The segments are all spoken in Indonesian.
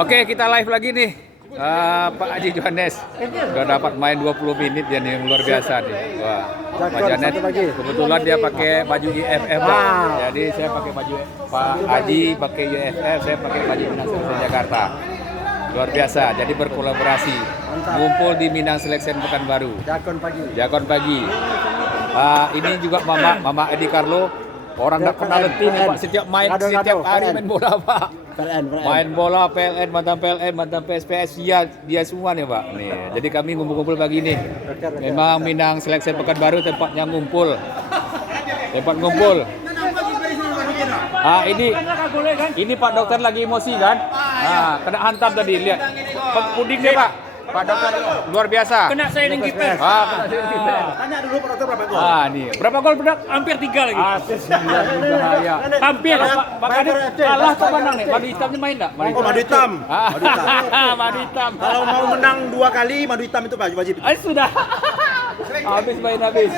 Oke, kita live lagi nih. Pak Haji Johannes udah dapat main 20 menit dia nih, yang luar biasa nih. Wah, Pak Johannes kebetulan dia pakai baju IFF. Jadi saya pakai baju Pak Haji pakai IFF, saya pakai baju Minang Selection Jakarta. Luar biasa. Jadi berkolaborasi. Ngumpul di Minang Selection Pekanbaru. Jakon pagi. Ini juga Mama Edi Carlo. Orang tak pernah letih nih Pak, setiap hari main bola Pak. Main bola PLN, mantan PSPS, dia semua nih Pak. Nih, jadi kami ngumpul-ngumpul pagi nih. Memang Minang Selection Pekanbaru tempatnya ngumpul. Tempat ngumpul. Ini Pak Dokter lagi emosi kan? Kena hantam tadi, lihat. Puding dia Pak. Pak Dokter luar biasa. Kena sliding kiper. Tanya dulu Pak Dokter berapa gol? Nih. Berapa gol bedak? Hampir 3 lagi. Bahaya. Hampir. Pak Kadip kalah atau menang nih? Madu hitamnya main enggak? Madu hitam. Madu hitam. Kalau mau menang 2 kali, madu hitam itu wajib. Sudah. Habis main habis.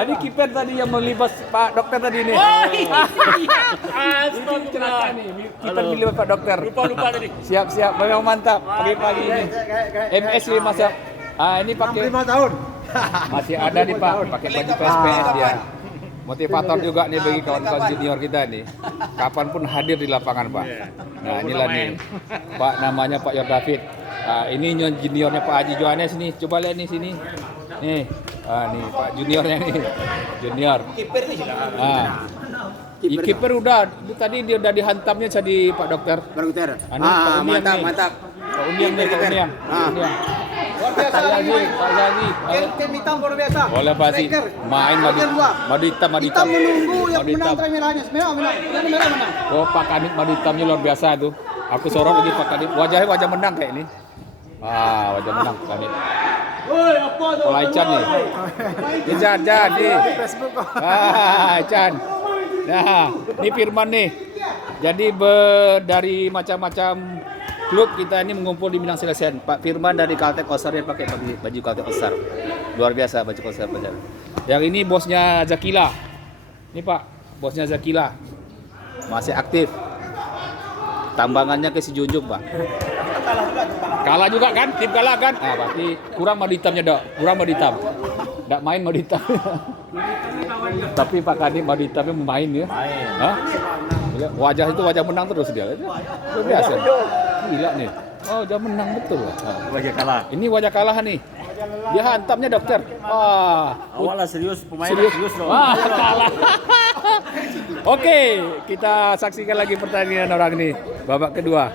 Ini kiper tadi yang melibas Pak Dokter tadi nih. Astaga nih. Kiper melibas Pak Dokter. Lupa tadi. Siap, memang mantap pagi-pagi ini. MS 5 siap. Ini pakai 5 tahun. masih ada nih Pak, pakai baju PSPS dia. Motivator juga nih bagi kawan-kawan junior kita nih. Kapanpun hadir di lapangan Pak. Nah inilah nih, Pak namanya Pak Yor David. Ini juniornya Pak Haji Johannes nih. Coba lihat nih sini. Nih, nih Pak juniornya nih, junior. Kiper nih. Kiper udah, tadi dia udah dihantamnya jadi Pak Dokter. Mantap. Pak Uniang nih, Pak Uniang. Pak Zagi. Tim hitam luar biasa. Boleh pasti main madu hitam. Menunggu yang menang merahnya. Merah menang. Oh Pak Kadip madu hitamnya luar biasa tuh. Aku sorot lagi Pak Kadip. Wajahnya wajah menang kayak ini. Wajah menang Pak Kadip. Pola Ican nih. Ican nih. Ican. Nah, ini Firman nih. Jadi dari macam-macam klub kita ini mengumpul di Minang Selection. Pak Firman dari Caltech All Star, dia pakai baju Caltech All Star. Luar biasa baju All Star. Yang ini bosnya Zakila. Ini Pak, bosnya Zakila. Masih aktif. Tambangannya ke si Junjung Pak. Kalah juga kan? Tim kalah kan? Berarti kurang madu hitamnya dok. Kurang madu hitam. Nggak main madu hitam. Tapi Pak Kadip madu hitamnya main ya. Wajah itu wajah menang terus dia. Luar biasa. Gila nih. Wajah menang betul. Wajah kalah. Ini wajah kalah nih. Dia hantamnya Dokter. Awalnya serius, pemain serius loh. Kalah. Oke, kita saksikan lagi pertandingan orang ini. Babak kedua.